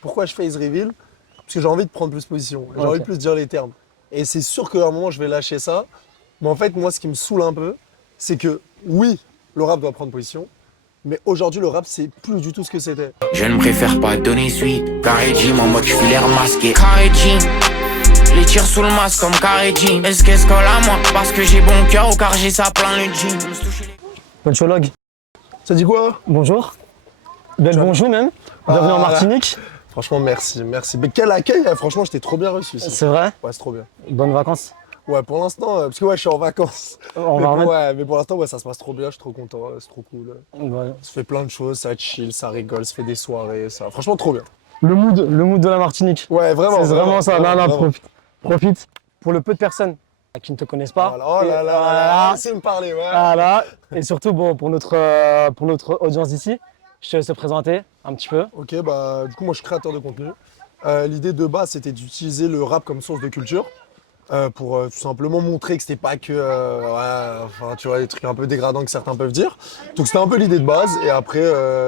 Pourquoi je face reveal? Parce que j'ai envie de prendre plus position. J'ai envie de plus dire les termes. Et c'est sûr qu'à un moment, je vais lâcher ça. Mais en fait, moi, ce qui me saoule un peu, c'est que oui, le rap doit prendre position. Mais aujourd'hui, le rap, c'est plus du tout ce que c'était. Je ne préfère pas donner suite. Carré Jim en mode filaire masqué. Carré Jim, les tirs sous le masque comme Carré Jim. Est-ce qu'elle se colle à moi parce que j'ai bon cœur ou car j'ai ça plein le gym. Punchologue, Ça dit quoi? bonjour. Bel bonjour même. Bienvenue en Martinique. Franchement, merci, merci. Mais quel accueil, hein. Franchement, j'étais trop bien reçu ici. C'est vrai. Ouais, c'est trop bien. Bonnes vacances. Ouais, pour l'instant, parce que ouais, je suis en vacances. On Mais va remettre. ouais, mais pour l'instant, ouais, ça se passe trop bien, je suis trop content, c'est trop cool. Ouais. On se fait plein de choses, ça chill, ça rigole, ça fait des soirées, ça. Franchement, trop bien. Le mood de la Martinique. Ouais, vraiment. C'est vraiment ça. Non, non, vraiment. profite. Pour le peu de personnes qui ne te connaissent pas. Voilà, oh là là, là, là, laissez me parler, ouais. Voilà. Et surtout, bon, pour notre audience d'ici, je te laisse te présenter un petit peu. Ok, bah, du coup, moi, je suis créateur de contenu. L'idée de base, c'était d'utiliser le rap comme source de culture. Pour tout simplement montrer que c'était pas que ouais, enfin, tu vois, des trucs un peu dégradants que certains peuvent dire. Donc c'était un peu l'idée de base et après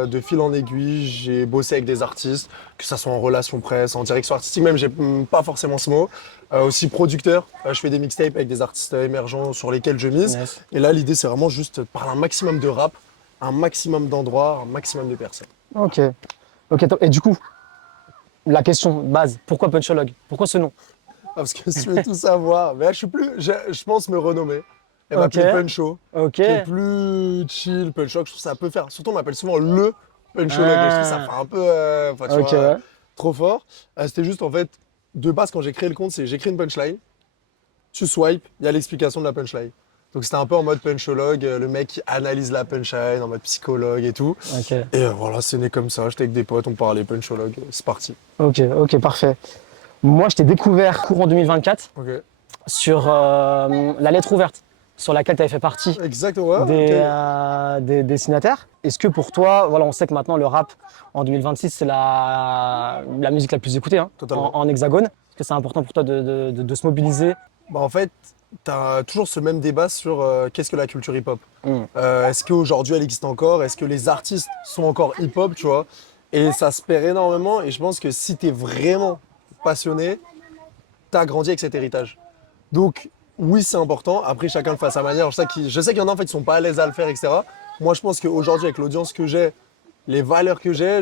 de fil en aiguille j'ai bossé avec des artistes, que ça soit en relation presse, en direction artistique même, j'ai pas forcément ce mot. Aussi producteur, je fais des mixtapes avec des artistes émergents sur lesquels je mise. Yes. Et là l'idée c'est vraiment juste de parler un maximum de rap, un maximum d'endroits, un maximum de personnes. Ok. Ok, top. Et du coup, la question base, pourquoi Punchologue? Pourquoi ce nom? Ah, parce que si tu veux tout savoir, mais là, je pense me renommer. Et Ok. m'appeler Puncho. Ok. Qui est plus chill, Punchologue, je trouve que ça peut faire. Surtout, on m'appelle souvent le Punchologue. Et je trouve que ça fait un peu, enfin, tu Ok, vois, ouais. trop fort. C'était juste, en fait, de base, quand j'ai créé le compte, c'est j'écris une punchline, tu swipes, il y a l'explication de la punchline. Donc, c'était un peu en mode Punchologue, le mec qui analyse la punchline, en mode psychologue et tout. Ok. Et voilà, c'est né comme ça. J'étais avec des potes, on parlait Punchologue, c'est parti. Ok, ok, parfait. Moi, je t'ai découvert courant 2024 Ok. sur la lettre ouverte, sur laquelle tu avais fait partie Exact, ouais. des, ok. des signataires. Est-ce que pour toi, voilà, on sait que maintenant le rap en 2026, c'est la musique la plus écoutée hein, Totalement. en hexagone. Est-ce que c'est important pour toi de se mobiliser? Bah en fait, tu as toujours ce même débat sur qu'est-ce que la culture hip-hop. Mm. Est-ce qu'aujourd'hui elle existe encore? Est-ce que les artistes sont encore hip-hop, tu vois? Et ça se perd énormément et je pense que si tu es vraiment passionné, tu as grandi avec cet héritage. Donc oui, c'est important. Après, chacun le fait à sa manière. Je sais qu'il y en a en fait qui sont pas à l'aise à le faire, etc. Moi, je pense qu'aujourd'hui, avec l'audience que j'ai, les valeurs que j'ai,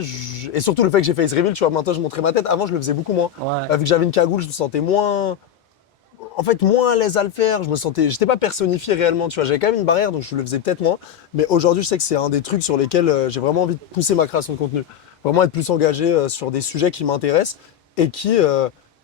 et surtout le fait que j'ai face reveal, tu vois, maintenant je montrais ma tête. Avant, je le faisais beaucoup moins. Ouais. Vu que j'avais une cagoule, je me sentais moins moins à l'aise à le faire. J'étais pas personnifié réellement, tu vois. J'avais quand même une barrière, donc je le faisais peut-être moins. Mais aujourd'hui, je sais que c'est un des trucs sur lesquels j'ai vraiment envie de pousser ma création de contenu. Vraiment être plus engagé sur des sujets qui m'intéressent et qui,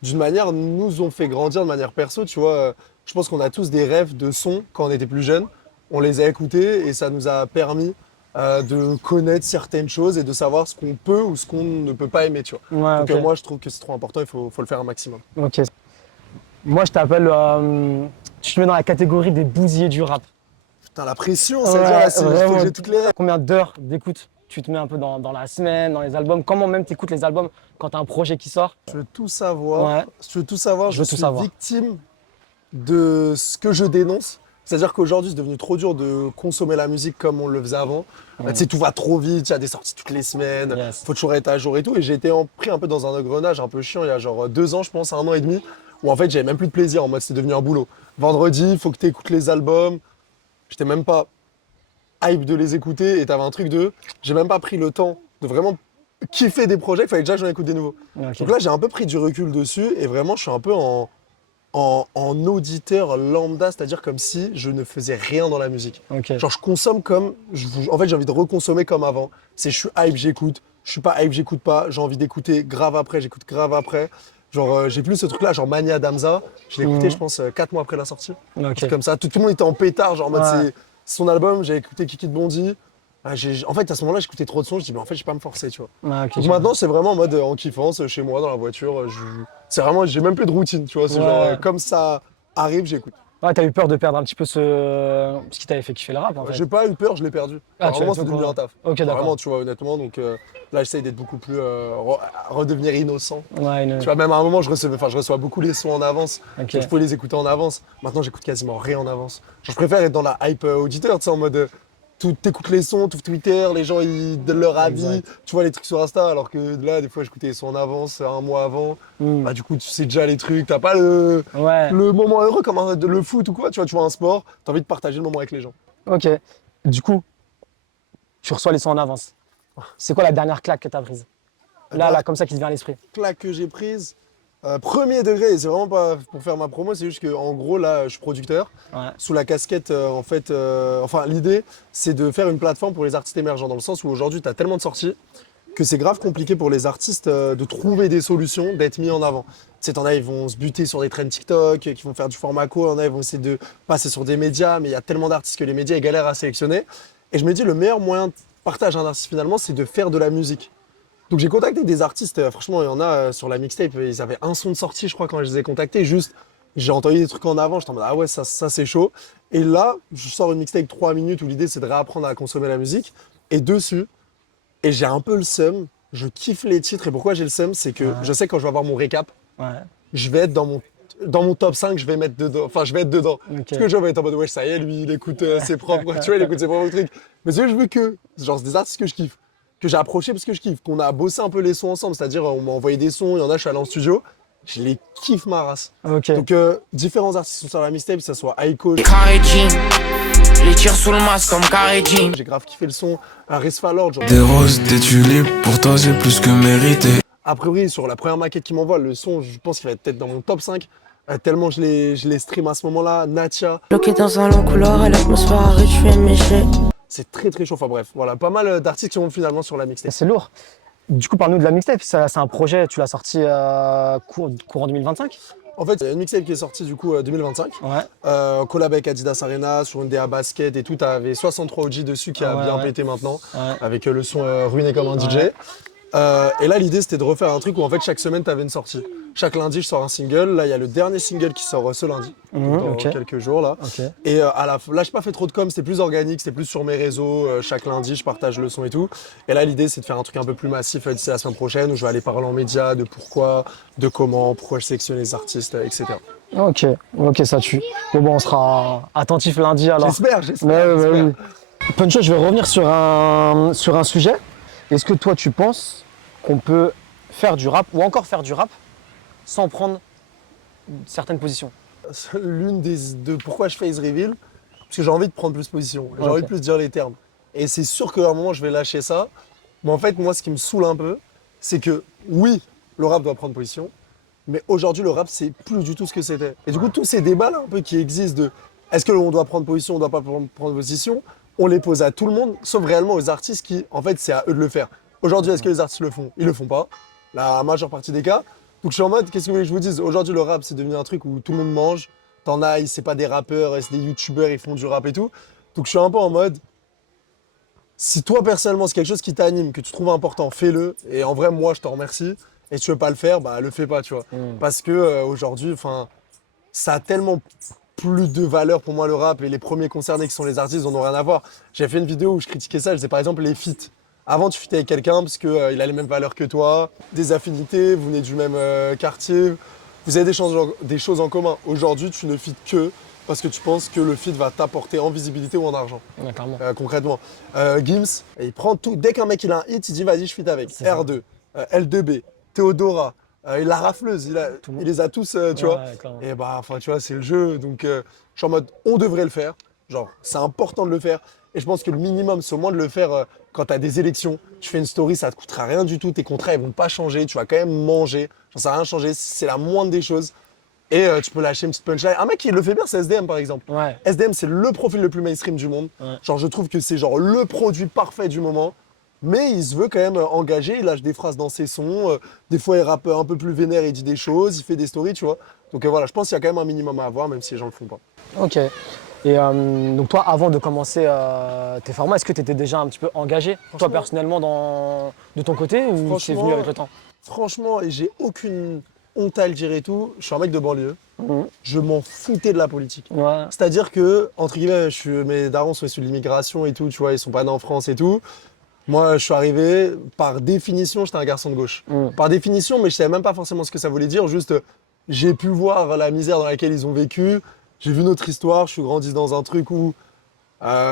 d'une manière, nous ont fait grandir de manière perso, tu vois. Je pense qu'on a tous des rêves de sons quand on était plus jeune. On les a écoutés et ça nous a permis de connaître certaines choses et de savoir ce qu'on peut ou ce qu'on ne peut pas aimer, tu vois. Ouais, Donc ok. moi, je trouve que c'est trop important, faut le faire un maximum. Ok. Moi, je t'appelle. Tu te mets dans la catégorie des bousillés du rap. Putain, la pression, Ouais, c'est-à-dire, là, faut vraiment. que j'ai toutes les règles. Combien d'heures d'écoute tu te mets un peu dans la semaine, dans les albums? Comment même tu écoutes les albums quand tu as un projet qui sort? Je veux tout savoir. Ouais. Si tu veux tout savoir, Je je veux tout suis savoir. victime de ce que je dénonce. C'est-à-dire qu'aujourd'hui, c'est devenu trop dur de consommer la musique comme on le faisait avant. Tu sais, tout va trop vite, il y a des sorties toutes les semaines, Yes. faut toujours être à jour et tout. Et j'ai été pris un peu dans un engrenage un peu chiant il y a genre 2 ans, je pense, 1 an et demi, où en fait, j'avais même plus de plaisir. En mode, c'était devenu un boulot. Vendredi, il faut que tu écoutes les albums. J'étais même pas hype de les écouter et t'avais un truc de. J'ai même pas pris le temps de vraiment kiffer des projets, il fallait déjà que j'en écoute des nouveaux. Ok. Donc là, j'ai un peu pris du recul dessus et vraiment, je suis un peu en auditeur lambda, c'est-à-dire comme si je ne faisais rien dans la musique. Ok. Genre, je consomme comme. En fait, j'ai envie de reconsommer comme avant. C'est je suis hype, j'écoute. Je suis pas hype, j'écoute pas. J'ai envie d'écouter grave après, j'écoute grave après. Genre, j'ai plus ce truc-là, genre Mania d'Amza. Je l'ai écouté, je pense, 4 mois après la sortie. Un Ok. truc comme ça. Tout le monde était en pétard, genre en mode Ouais. c'est son album. J'ai écouté Kiki de Bondy. En fait, à ce moment-là, j'écoutais trop de sons. Je dis, mais en fait, je vais pas me forcer, tu vois. Ouais, ok, Donc je maintenant, c'est vraiment en mode en kiffant, c'est chez moi, dans la voiture. C'est vraiment, j'ai même plus de routine, tu vois. C'est Ouais. genre, comme ça arrive, j'écoute. Ouais, t'as eu peur de perdre un petit peu ce qui t'avait fait kiffer le rap en fait. J'ai pas eu peur, je l'ai perdu. Ah, Alors, tu vraiment, l'as c'est fait devenu quoi? un taf. Ok, d'accord. Vraiment, tu vois, honnêtement. Donc là, j'essaye d'être beaucoup plus. Redevenir innocent. Ouais, Tu vois, même à un moment, je reçois beaucoup les sons en avance. Ok. Donc, je pouvais les écouter en avance. Maintenant, j'écoute quasiment rien en avance. Genre, je préfère être dans la hype auditeur, tu sais, en mode. t'écoutes les sons, tout Twitter, les gens ils donnent leur avis, Exact. tu vois les trucs sur Insta, alors que là, des fois, j'écoutais les sons en avance, un mois avant. Mm. Bah, du coup, tu sais déjà les trucs, t'as pas le Ouais. moment heureux comme le foot ou quoi, tu vois un sport, t'as envie de partager le moment avec les gens. Ok. Du coup, tu reçois les sons en avance. C'est quoi la dernière claque que tu as prise? Là, comme ça, qui te vient à l'esprit. Claque que j'ai prise, premier degré, et c'est vraiment pas pour faire ma promo, c'est juste que en gros, là, je suis producteur. Ouais. Sous la casquette, en fait, enfin, l'idée, c'est de faire une plateforme pour les artistes émergents, dans le sens où aujourd'hui, tu as tellement de sorties que c'est grave compliqué pour les artistes de trouver des solutions, d'être mis en avant. Tu sais, t'en as, ils vont se buter sur des trends TikTok, qui vont faire du format court, t'en as, ils vont essayer de passer sur des médias, mais il y a tellement d'artistes que les médias, ils galèrent à sélectionner. Et je me dis, le meilleur moyen de partage un artiste, finalement, c'est de faire de la musique. Donc j'ai contacté des artistes, franchement, il y en a sur la mixtape, ils avaient un son de sortie, je crois, quand je les ai contactés, juste, j'ai entendu des trucs en avant, j'étais en mode, ah ouais, ça c'est chaud. Et là, je sors une mixtape 3 minutes où l'idée, c'est de réapprendre à consommer la musique. Et dessus, et j'ai un peu le seum, je kiffe les titres, et pourquoi j'ai le seum, c'est que je sais que quand je vais avoir mon récap, Ouais. je vais être dans mon top 5, je vais mettre dedans, enfin je vais être dedans. Ok. Parce que je vais être en mode, ouais, ça y est, lui, il écoute ses propres, tu vois, il écoute ses propres trucs. Mais c'est juste vu que, genre, c'est des artistes que je kiffe, que j'ai approché parce que je kiffe, qu'on a bossé un peu les sons ensemble, c'est-à-dire on m'a envoyé des sons, il y en a, je suis allé en studio, je les kiffe ma race. Ok. Donc différents artistes sont sur la mixtape, que ce soit Aiko, Carré jean, les tirs sous le masque comme carré jean. j'ai grave kiffé le son, Risfa Lord, genre. Des roses, des tulipes, pour toi j'ai plus que mérité. A priori, sur la première maquette qu'il m'envoie, le son, je pense qu'il va être peut-être dans mon top 5, tellement je l'ai stream à ce moment-là, Natia. Bloqué dans un long couloir et l'atmosphère a réduit mes jets. C'est très très chaud, enfin bref, voilà, pas mal d'artistes qui vont finalement sur la mixtape. C'est lourd. Du coup, parle-nous de la mixtape. C'est un projet, tu l'as sorti courant 2025? En fait, il y a une mixtape qui est sortie du coup 2025, Ouais. collab avec Adidas Arena sur une DA basket et tout, t'avais 63 OG dessus qui a Ouais, bien ouais. pété maintenant, Ouais. avec le son ruiné comme un DJ. Ouais. Et là, l'idée c'était de refaire un truc où en fait chaque semaine t'avais une sortie. Chaque lundi, je sors un single. Là, il y a le dernier single qui sort ce lundi, dans ok. quelques jours là. Ok. Et là, j'ai pas fait trop de com, c'était plus organique, c'était plus sur mes réseaux. Chaque lundi, je partage le son et tout. Et là, l'idée, c'est de faire un truc un peu plus massif d'ici la semaine prochaine où je vais aller parler en médias de pourquoi, de comment, pourquoi je sélectionne les artistes, etc. Ok, ça tue. Bon, on sera attentif lundi alors. J'espère. Oui. Puncho, je vais revenir sur un sujet. Est-ce que toi, tu penses qu'on peut faire du rap ou encore faire du rap sans prendre certaines positions? L'une de pourquoi je fais Is Reveal, parce que j'ai envie de prendre plus position, j'ai envie de plus dire les termes. Et c'est sûr qu'à un moment, je vais lâcher ça. Mais en fait, moi, ce qui me saoule un peu, c'est que oui, le rap doit prendre position, mais aujourd'hui, le rap, c'est plus du tout ce que c'était. Et du coup, tous ces débats-là un peu qui existent de est-ce qu'on doit prendre position, on doit pas prendre position, on les pose à tout le monde, sauf réellement aux artistes qui, en fait, c'est à eux de le faire. Aujourd'hui, est-ce que les artistes le font? Ils le font pas, la majeure partie des cas. Donc je suis en mode, qu'est-ce que vous voulez que je vous dise? Aujourd'hui, le rap, c'est devenu un truc où tout le monde mange. T'en as, c'est pas des rappeurs, c'est des youtubeurs, ils font du rap et tout. Donc je suis un peu en mode, si toi, personnellement, c'est quelque chose qui t'anime, que tu trouves important, fais-le. Et en vrai, moi, je te remercie. Et si tu veux pas le faire, bah le fais pas, tu vois. Parce que aujourd'hui, enfin, ça a tellement plus de valeur pour moi le rap et les premiers concernés qui sont les artistes, ils en ont rien à voir. J'ai fait une vidéo où je critiquais ça, je disais par exemple les feats. Avant, tu featais avec quelqu'un parce qu'il a les mêmes valeurs que toi, des affinités, vous venez du même quartier, vous avez des choses en commun. Aujourd'hui, tu ne feats que parce que tu penses que le feat va t'apporter en visibilité ou en argent, Ouais, clairement. concrètement. Gims, il prend tout, dès qu'un mec il a un hit, il dit vas-y, je feat avec. C'est ça. R2, L2B, Théodora, la rafleuse, il les a tous, tu vois. Ouais, clairement. Et bah, enfin, tu vois, c'est le jeu. Donc, je suis en mode, on devrait le faire. Genre, c'est important de le faire. Et je pense que le minimum, c'est au moins de le faire quand tu as des élections. Tu fais une story, ça te coûtera rien du tout. Tes contrats, ils vont pas changer. Tu vas quand même manger. Genre, ça va rien changer. C'est la moindre des choses. Et tu peux lâcher une petite punchline. Un mec qui le fait bien, c'est SDM, par exemple. Ouais. SDM, c'est le profil le plus mainstream du monde. Ouais. Genre, je trouve que c'est genre le produit parfait du moment. Mais il se veut quand même engager, il lâche des phrases dans ses sons. Des fois, il rappe un peu plus vénère, il dit des choses, il fait des stories, tu vois. Donc voilà, je pense qu'il y a quand même un minimum à avoir, même si les gens le font pas. Ok. Et donc toi, avant de commencer tes formats, est-ce que tu étais déjà un petit peu engagé, toi personnellement, de ton côté, ou c'est venu avec le temps? Franchement, et j'ai aucune honte à le dire et tout, je suis un mec de banlieue. Mhm. Je m'en foutais de la politique. Ouais. C'est-à-dire que, entre guillemets, mes darons sont issus de l'immigration et tout, tu vois, ils sont pas nés en France et tout. Moi, je suis arrivé, par définition, j'étais un garçon de gauche. Par définition, mais je savais même pas forcément ce que ça voulait dire, juste j'ai pu voir la misère dans laquelle ils ont vécu, j'ai vu notre histoire, je suis grandi dans un truc où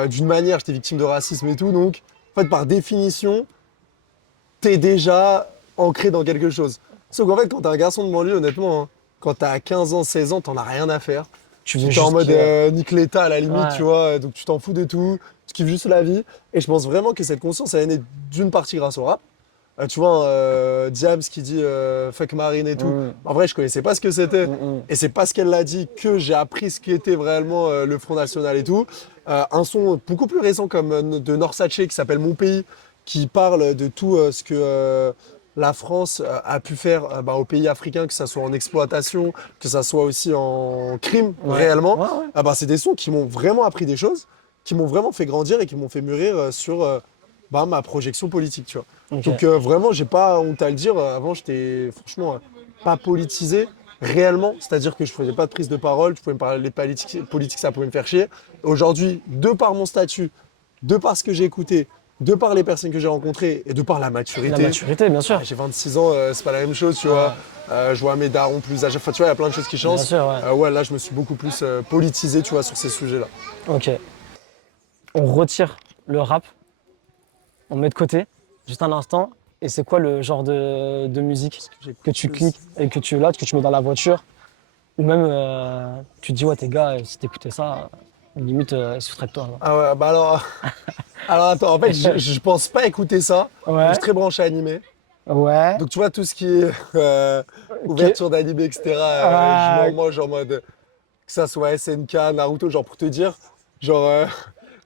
d'une manière, j'étais victime de racisme et tout. Donc, en fait, par définition, t'es déjà ancré dans quelque chose. Sauf qu'en fait, quand t'es un garçon de banlieue, honnêtement, hein, quand t'as 15 ans, 16 ans, t'en as rien à faire. Tu veux T'es juste en mode nique l'État à la limite, Ouais. tu vois, donc tu t'en fous de tout, tu kiffes juste la vie. Et je pense vraiment que cette conscience, elle est née d'une partie grâce au rap. Tu vois, Diams qui dit fuck Marine et tout. Mm. En vrai, je connaissais pas ce que c'était. Mm. Et c'est parce qu'elle l'a dit que j'ai appris ce qu'était réellement le Front National et tout. Un son beaucoup plus récent comme de Norsace qui s'appelle Mon Pays, qui parle de tout ce que la France a pu faire aux pays africains, que ça soit en exploitation, que ça soit aussi en crime Ouais. réellement. Ouais, ouais. C'est des sons qui m'ont vraiment appris des choses, qui m'ont vraiment fait grandir et qui m'ont fait mûrir sur ma projection politique, tu vois. Ok. Donc vraiment, j'ai pas honte à le dire. Avant, j'étais franchement pas politisé réellement. C'est-à-dire que je faisais pas de prise de parole. Tu pouvais me parler des politiques, ça pouvait me faire chier. Aujourd'hui, de par mon statut, de par ce que j'ai écouté, de par les personnes que j'ai rencontrées et de par la maturité. La maturité, bien sûr. J'ai 26 ans, c'est pas la même chose, tu vois. Je vois mes darons plus âgés. Enfin, tu vois, il y a plein de choses qui changent. Bien sûr, ouais. Là, je me suis beaucoup plus politisé, tu vois, sur ces sujets-là. Ok. On retire le rap, on met de côté, juste un instant. Et c'est quoi le genre de musique que tu cliques et que tu mets dans la voiture? Ou même, tu te dis, ouais, tes gars, si t'écoutais ça, limite, ils se fouteraient de toi. Là. Ah ouais, alors attends, en fait, je pense pas écouter ça. Ouais. Je suis très branché animé. Ouais. Donc tu vois, tout ce qui est ouverture d'animé, etc., je m'en mange en mode, que ça soit SNK, Naruto, genre pour te dire, genre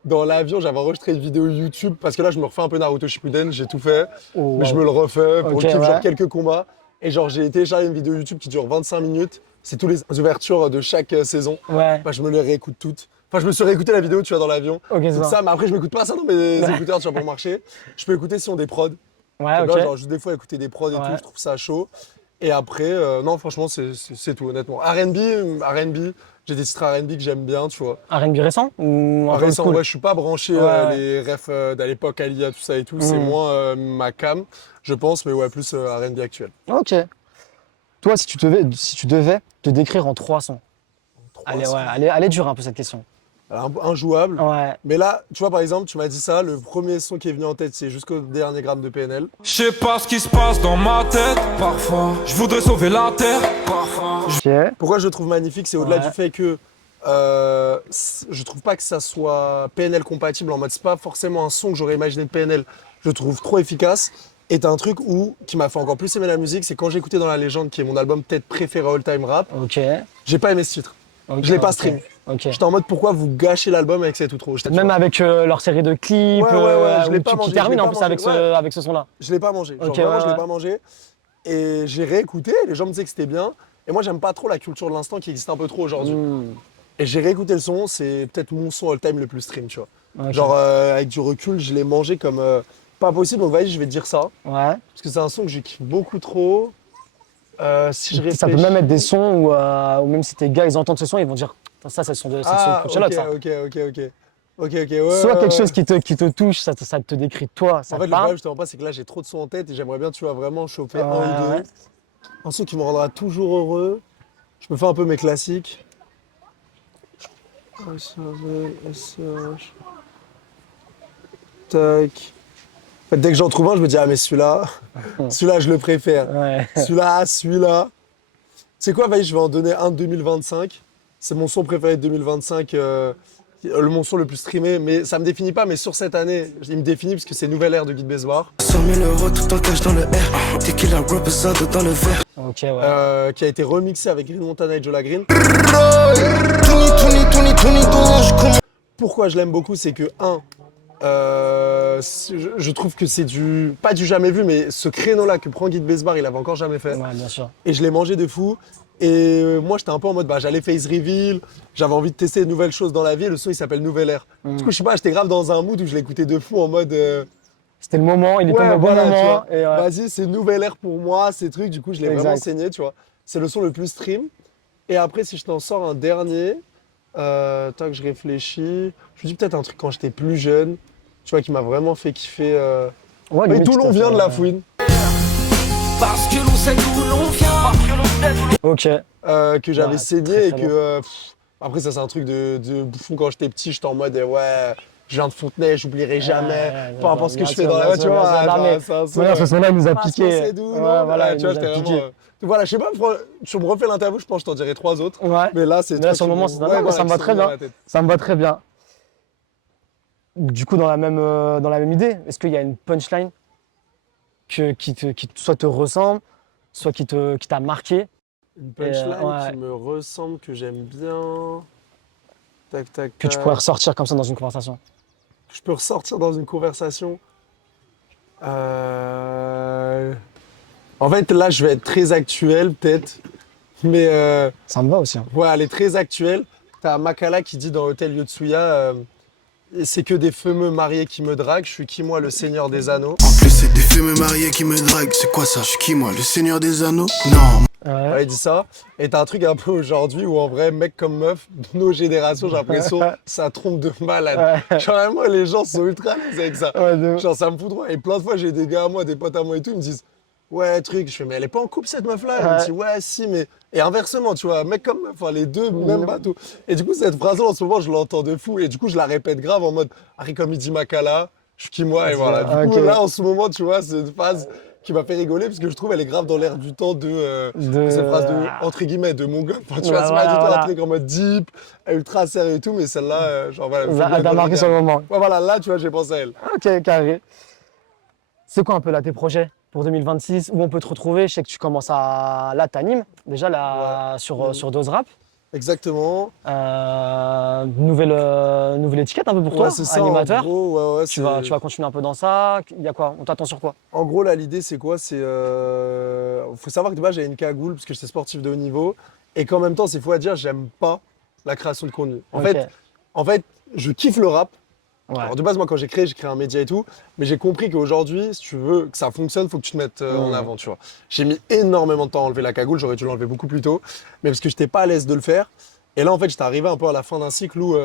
dans l'avion, j'avais enregistré une vidéo YouTube, parce que là, je me refais un peu Naruto Shippuden, j'ai tout fait, Oh, mais je wow. me le refais pour Ok, le kiff, ouais. genre quelques combats. Et genre, j'ai téléchargé une vidéo YouTube qui dure 25 minutes, c'est toutes les ouvertures de chaque saison. Ouais. Je me les réécoute toutes. Enfin, je me suis réécouté la vidéo, tu vois, dans l'avion. Ok, c'est Donc ça. ça, mais après, je m'écoute pas ça dans mes écouteurs, tu vois, pour marcher. Je peux écouter si on des prods. Ouais, Tu ok. vois, genre, juste des fois, écouter des prods et Ouais. tout, je trouve ça chaud. Et après, non, franchement, c'est tout, honnêtement. R&B, j'ai des titres R&B que j'aime bien, tu vois. R&B récent ou un peu Récent, cool? ouais, je suis pas branché Ouais. les refs d'à l'époque, Alia, tout ça et tout. C'est moins ma cam, je pense, mais ouais, plus R&B actuel. Ok. Toi, si tu devais te décrire en 3 sons. Allez, ouais, allez dur un peu cette question. Injouable. Ouais. Mais là, tu vois, par exemple, tu m'as dit ça, le premier son qui est venu en tête, c'est Jusqu'au dernier gramme de PNL. Je sais pas ce qui se passe dans ma tête. Parfois, je voudrais sauver la terre. Parfois, Ok. Pourquoi je le trouve magnifique, c'est au-delà Ouais. du fait que je trouve pas que ça soit PNL compatible, en mode c'est pas forcément un son que j'aurais imaginé de PNL, je le trouve trop efficace. Et t'as un truc qui m'a fait encore plus aimer la musique, c'est quand j'ai écouté Dans la légende, qui est mon album peut-être préféré all time rap, Ok. j'ai pas aimé ce titre. Ok, Je l'ai pas ok. stream. Ok. J'étais en mode pourquoi vous gâchez l'album avec cet outro. Même avec leur série de clips, je l'ai où pas qui mangé, termine je l'ai en pas plus mangé, avec avec ce son-là. Je l'ai pas mangé. Genre Ok, vraiment, ouais, je l'ai ouais. pas mangé. Et j'ai réécouté, les gens me disaient que c'était bien. Et moi, j'aime pas trop la culture de l'instant qui existe un peu trop aujourd'hui. Et j'ai réécouté le son, c'est peut-être mon son all-time le plus stream, tu vois. Ok. Genre, avec du recul, je l'ai mangé comme pas possible. Donc, vas-y, je vais te dire ça. Ouais. Parce que c'est un son que je kiffe beaucoup trop. Si je réfléchis... Ça peut même être des sons où même si tes gars ils entendent ce son, ils vont dire ça c'est le son de Coachella, ça. ok, ouais. Soit quelque chose qui te touche, ça te décrit toi, ça En fait, te le parle. problème, justement pas, c'est que là, j'ai trop de sons en tête et j'aimerais bien, tu vois, vraiment chauffer un ou Ouais. deux. Un son qui me rendra toujours heureux. Je me fais un peu mes classiques. SH. Tac. En fait, dès que j'en trouve un, je me dis, ah, mais celui-là, je le préfère. Ouais. Celui-là. Tu sais quoi, vas-y, je vais en donner un de 2025. C'est mon son préféré de 2025. Mon son le plus streamé, mais ça me définit pas, mais sur cette année, il me définit parce que c'est Nouvelle Ère de Guy Besbar, 100 000 euros tout en cash dans le air. Tequila represent dans le verre. Ok, ouais. qui a été remixé avec Green Montana et Jola Green. Pourquoi je l'aime beaucoup, c'est que, je trouve que c'est pas du jamais vu, mais ce créneau-là que prend Guy Besbar, il avait encore jamais fait. Ouais, bien sûr. Et je l'ai mangé de fou. Et moi, j'étais un peu en mode, j'allais face reveal, j'avais envie de tester de nouvelles choses dans la vie. Le son, il s'appelle Nouvelle Ère. Du coup, je sais pas, j'étais grave dans un mood où je l'écoutais de fou en mode. C'était le moment, il était Ouais, au bon voilà, tu moment. vois. Et ouais. Vas-y, c'est Nouvelle Ère pour moi, ces trucs. Du coup, je l'ai Exact. vraiment saigné, tu vois. C'est le son le plus stream. Et après, si je t'en sors un dernier, tant que je réfléchis, je me dis peut-être un truc quand j'étais plus jeune, tu vois, qui m'a vraiment fait kiffer. Ouais, Mais limite, tout tout à l'on vient fait, de la ouais. fouine, Parce que l'on sait d'où l'on vient. Ok. que j'avais Ouais, saigné très, et très que Après, ça, c'est un truc de bouffon quand j'étais petit. J'étais en mode, ouais, je viens de Fontenay, j'oublierai jamais. Peu importe ce que je fais dans la voie, tu vois. Voilà, ce son-là, il nous a piqué. C'est d'où, Ouais, non voilà, Ouais, il tu vois, nous a j'étais piqué. vraiment. Voilà, je sais pas, tu me refais l'interview, je pense que je t'en dirai 3 autres. Ouais. Mais là, c'est Mais là, toi sur qui le moment, me- c'est ouais, ça me voilà, va qui très me vient à bien. la tête. Ça me va très bien. Du coup, dans la même idée, est-ce qu'il y a une punchline qui soit te ressemble, soit qui t'a marqué? Une punchline ouais. qui me ressemble, que j'aime bien. Tac, tac, Que tu tac. pourrais ressortir comme ça dans une conversation? Je peux ressortir dans une conversation. En fait, là, je vais être très actuel, peut-être. Mais Ça me va aussi. Hein. ouais, elle est très actuelle. T'as Makala qui dit dans Hôtel Yotsuya, c'est que des fameux mariés qui me draguent. Je suis qui, moi, le seigneur des anneaux. En plus, c'est des femmes mariées qui me draguent. C'est quoi ça? Je suis qui, moi? Le seigneur des anneaux? Non. Ouais. Ouais, il dit ça. Et t'as un truc un peu aujourd'hui où, en vrai, mec comme meuf, de nos générations, j'ai l'impression, ça trompe de malade. Ouais. Genre, vraiment, les gens sont ultra à l'aise avec ça. Ouais, de ouf. Genre, ça me fout droit. Et plein de fois, j'ai des gars à moi, des potes à moi et tout, ils me disent, ouais, truc. Je fais, mais elle est pas en couple, cette meuf-là. Elle me Ouais. dit, ouais, si, mais. Et inversement, tu vois, mec comme meuf, enfin, les deux, même bateau. Et du coup, cette phrase-là, en ce moment, je l'entends de fou. Et du coup, je la répète grave en mode, Harry, comme il dit Makala, je suis qui moi, et voilà. Du coup, Ok. là, en ce moment, tu vois, c'est une phase qui m'a fait rigoler parce que je trouve elle est grave dans l'air du temps de cette phrase de, entre guillemets, de mon gars. Enfin, tu vois, Ouais, c'est pas du tout voilà. un truc en mode deep, ultra sérieux et tout, mais celle-là, genre, voilà. elle me fait Elle bien t'a marqué rigoler. sur le moment. Ouais, voilà, là, tu vois, j'ai pensé à elle. Ok, carré. C'est quoi un peu là tes projets pour 2026? Où on peut te retrouver? Je sais que tu commences à. Là, t'animes déjà là, sur Dose Rap. Exactement. Nouvelle étiquette un peu pour toi, Ouais, c'est ça, animateur. en gros, ouais, Tu vas continuer un peu dans ça. Il y a quoi? On t'attend sur quoi? En gros, là, l'idée, c'est quoi? C'est. Faut savoir que de base, j'avais une cagoule parce que j'étais sportif de haut niveau. Et qu'en même temps, c'est fou à dire, j'aime pas la création de contenu. Ok. En fait, je kiffe le rap. Ouais. Alors, de base, moi, quand j'ai créé un média et tout. Mais j'ai compris qu'aujourd'hui, si tu veux que ça fonctionne, faut que tu te mettes en avant, tu vois. J'ai mis énormément de temps à enlever la cagoule. J'aurais dû l'enlever beaucoup plus tôt. Mais parce que j'étais pas à l'aise de le faire. Et là, en fait, j'étais arrivé un peu à la fin d'un cycle où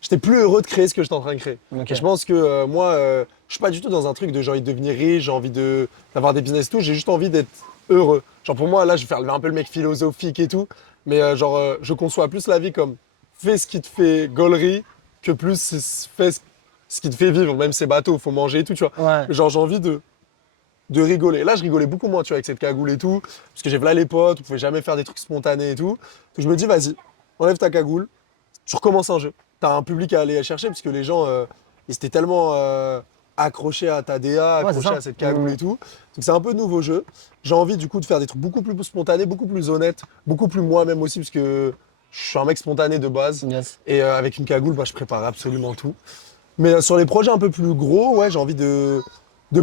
j'étais plus heureux de créer ce que j'étais en train de créer. Ok. Et je pense que moi, je suis pas du tout dans un truc de j'ai envie de devenir riche, j'ai envie d'avoir des business et tout. J'ai juste envie d'être heureux. Genre pour moi, là, je vais faire un peu le mec philosophique et tout. Mais je conçois plus la vie comme fais ce qui te fait gaulerie que plus fais ce qui te fait vivre. Même ces bateaux, faut manger et tout, tu vois. Ouais. Genre j'ai envie de rigoler. Là, je rigolais beaucoup moins, tu vois, avec cette cagoule et tout. Parce que j'ai là les potes, on pouvait jamais faire des trucs spontanés et tout. Donc je me dis, vas-y, enlève ta cagoule, tu recommences un jeu. T'as un public à aller chercher parce que les gens, ils étaient tellement accrochés à ta DA, Ouais, c'est accrochés ça. à cette cagoule et tout. Donc c'est un peu de nouveau jeu. J'ai envie du coup de faire des trucs beaucoup plus spontanés, beaucoup plus honnêtes, beaucoup plus moi-même aussi parce que je suis un mec spontané de base. Yes. Et avec une cagoule, bah, je prépare absolument tout. Mais sur les projets un peu plus gros, ouais, j'ai envie de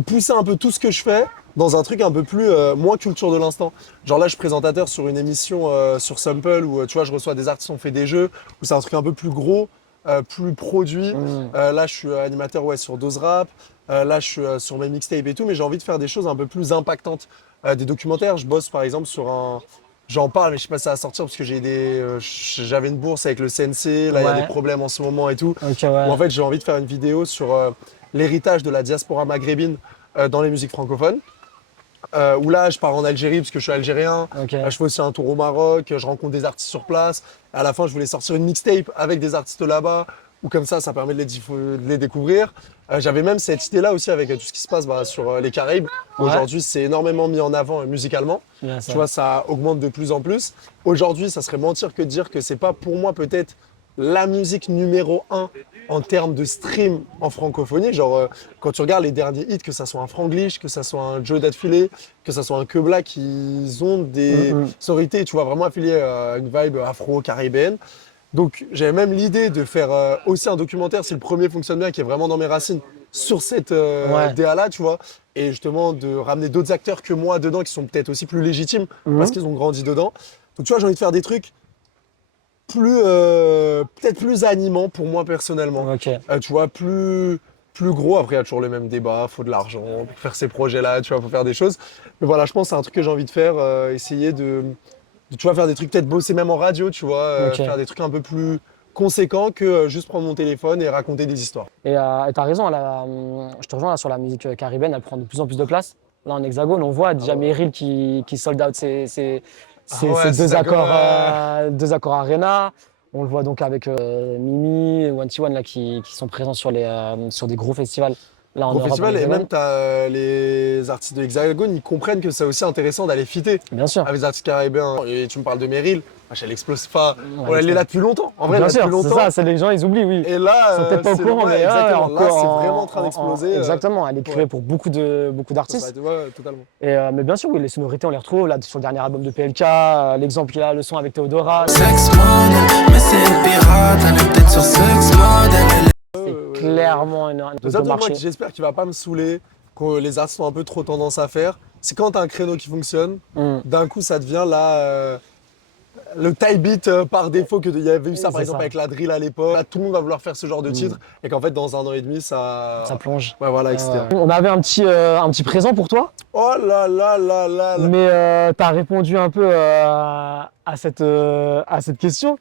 pousser un peu tout ce que je fais dans un truc un peu plus moins culture de l'instant. Genre là, je suis présentateur sur une émission sur Sample où tu vois, je reçois des artistes, on fait des jeux, où c'est un truc un peu plus gros, plus produit. Là, je suis animateur ouais, sur Dose Rap. Là, je suis sur mes mixtapes et tout, mais j'ai envie de faire des choses un peu plus impactantes. Des documentaires, je bosse par exemple sur un. J'en parle, mais je sais pas si ça va sortir parce que j'avais une bourse avec le CNC. Là, il y a Ouais. des problèmes en ce moment et tout. Ok, Où, ouais. en fait, j'ai envie de faire une vidéo sur l'héritage de la diaspora maghrébine dans les musiques francophones. Où là, je pars en Algérie parce que je suis algérien. Ok. Je fais aussi un tour au Maroc, je rencontre des artistes sur place. À la fin, je voulais sortir une mixtape avec des artistes là-bas. Ou comme ça permet de les découvrir. J'avais même cette idée-là aussi avec tout ce qui se passe sur les Caraïbes. Ouais. Aujourd'hui, c'est énormément mis en avant musicalement. Yes, Tu ouais. vois, ça augmente de plus en plus. Aujourd'hui, ça serait mentir que de dire que c'est pas pour moi peut-être la musique numéro 1 en termes de stream en francophonie. Genre, quand tu regardes les derniers hits, que ça soit un Franglish, que ça soit un Joe Datfilet, que ça soit un Que Black, ils ont des sonorités, tu vois, vraiment affiliées à une vibe afro-caribéenne. Donc, j'avais même l'idée de faire aussi un documentaire, si le premier fonctionne bien, qui est vraiment dans mes racines, sur cette Ouais. DA-là, tu vois. Et justement, de ramener d'autres acteurs que moi dedans, qui sont peut-être aussi plus légitimes, parce qu'ils ont grandi dedans. Donc, tu vois, j'ai envie de faire des trucs plus peut-être plus animants pour moi personnellement. Ok. Tu vois, plus gros. Après, il y a toujours les mêmes débats. Faut de l'argent pour faire ces projets-là, tu vois, faut faire des choses. Mais voilà, je pense que c'est un truc que j'ai envie de faire. Essayer tu vois, faire des trucs, peut-être bosser même en radio, tu vois, Ok. faire des trucs un peu plus conséquents que juste prendre mon téléphone et raconter des histoires. Et t'as raison, je te rejoins là, sur la musique caribéenne, elle prend de plus en plus de place. Là en Hexagone, on voit déjà Meryl qui sold out ses ouais, deux c'est accords, d'accord, deux accords Arena. On le voit donc avec Mimi et 1T1 là, qui sont présents sur des gros festivals. Là, en Gros Europe, festival, en et Ukraine. même t'as les artistes de Hexagone, ils comprennent que c'est aussi intéressant d'aller fitter Bien sûr. avec les artistes caribéens. Et tu me parles de Meryl, elle explose pas. Ouais, Elle est là depuis longtemps. En vrai, elle Bien est là sûr, depuis c'est longtemps. ça, c'est les gens, ils oublient, oui. Et là, Ils sont peut-être pas au c'est courant, ouais, mais exactement. Là, encore c'est vraiment en train d'exploser. Exactement, elle est créée ouais. pour beaucoup Ça d'artistes. va être- ouais, totalement. Mais bien sûr, oui, les sonorités, on les retrouve là sur le dernier album de PLK, l'exemple qu'il a, le son avec Theodora. Sex model, mais c'est une pirate, elle est peut-être sur sex model. C'est clairement un C'est nouveau ça, moi, marché. j'espère qu'il va pas me saouler, que les artistes ont un peu trop tendance à faire. C'est quand t'as un créneau qui fonctionne, Mm. d'un coup, ça devient là. Le type beat par défaut, qu'il y avait eu ça par C'est exemple ça. avec la drill à l'époque. Là, tout le monde va vouloir faire ce genre de titre et qu'en fait, dans 1 an et demi, ça. Ça plonge. Ouais, voilà, etc. On avait un petit présent pour toi, Oh là là là là là. mais tu as répondu un peu à cette question.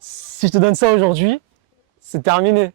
Si je te donne ça aujourd'hui, c'est terminé.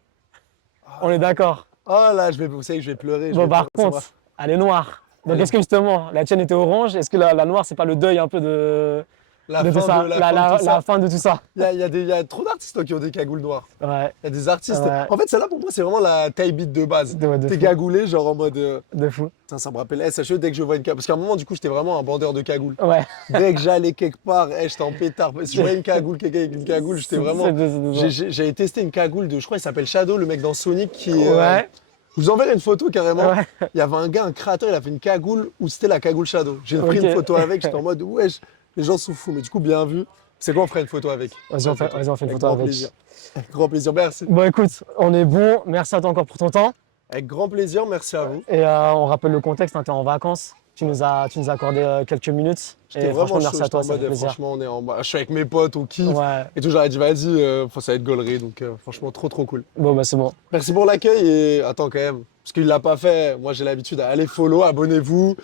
On est d'accord. Oh là, vous savez que je vais pleurer. Bon, par c'est contre, moi. elle est noire. Donc, Elle est- est-ce que justement, la tienne était orange? Est-ce que la noire, c'est pas le deuil un peu de La tout fin ça, de tout ça. la fin de tout ça? Il y a trop d'artistes qui ont des cagoules noires. Ouais, Il y a des artistes. Ouais. En fait, celle-là, pour moi, c'est vraiment la taille beat de base. de T'es fou. cagoulé, genre en mode. De fou. Ça me rappelle SHE dès que je vois une cagoule. Parce qu'à un moment, du coup, j'étais vraiment un bandeur de cagoule. Ouais. Dès que j'allais quelque part, j'étais en pétard. Si je voyais une cagoule, quelqu'un avec une cagoule, j'étais vraiment. C'est- J'avais testé une cagoule de. Je crois qu'il s'appelle Shadow, le mec dans Sonic qui. Ouais. Je vous enverrai une photo carrément. Ouais. Il y avait un gars, un créateur, il a fait une cagoule où c'était la cagoule Shadow. J'ai pris Ok. une photo avec, j'étais en mode wesh, les gens sont fous. Mais du coup, bien vu. C'est quoi, on ferait une photo avec? Vas-y, on fait une photo grand avec. plaisir. Avec grand plaisir, merci. Bon, écoute, on est bon. Merci à toi encore pour ton temps. Avec grand plaisir, merci à vous. Et on rappelle le contexte, hein, tu es en vacances. Tu nous as accordé quelques minutes. J'étais Et franchement, vraiment merci chaud, à toi, j'étais en ça fait mode, plaisir. franchement, je suis avec mes potes, on kiffe. Ouais. Et tout, j'aurais dit, vas-y, ça va être gaulerie. Donc, franchement, trop, trop cool. Bon, bah, c'est bon. Merci pour l'accueil et attends quand même, parce qu'il l'a pas fait. Moi, j'ai l'habitude d'aller follow, abonnez-vous,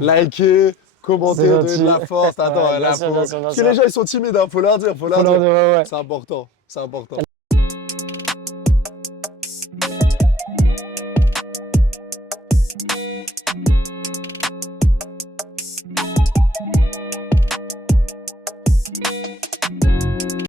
likez, commentez, C'est donnez de gentil. la force. Attends, Ouais, là, bien sûr, bien sûr, bien parce que sûr. les gens, ils sont timides, faut leur dire, faut leur Faut leur dire. dire, ouais, ouais. C'est important, c'est important.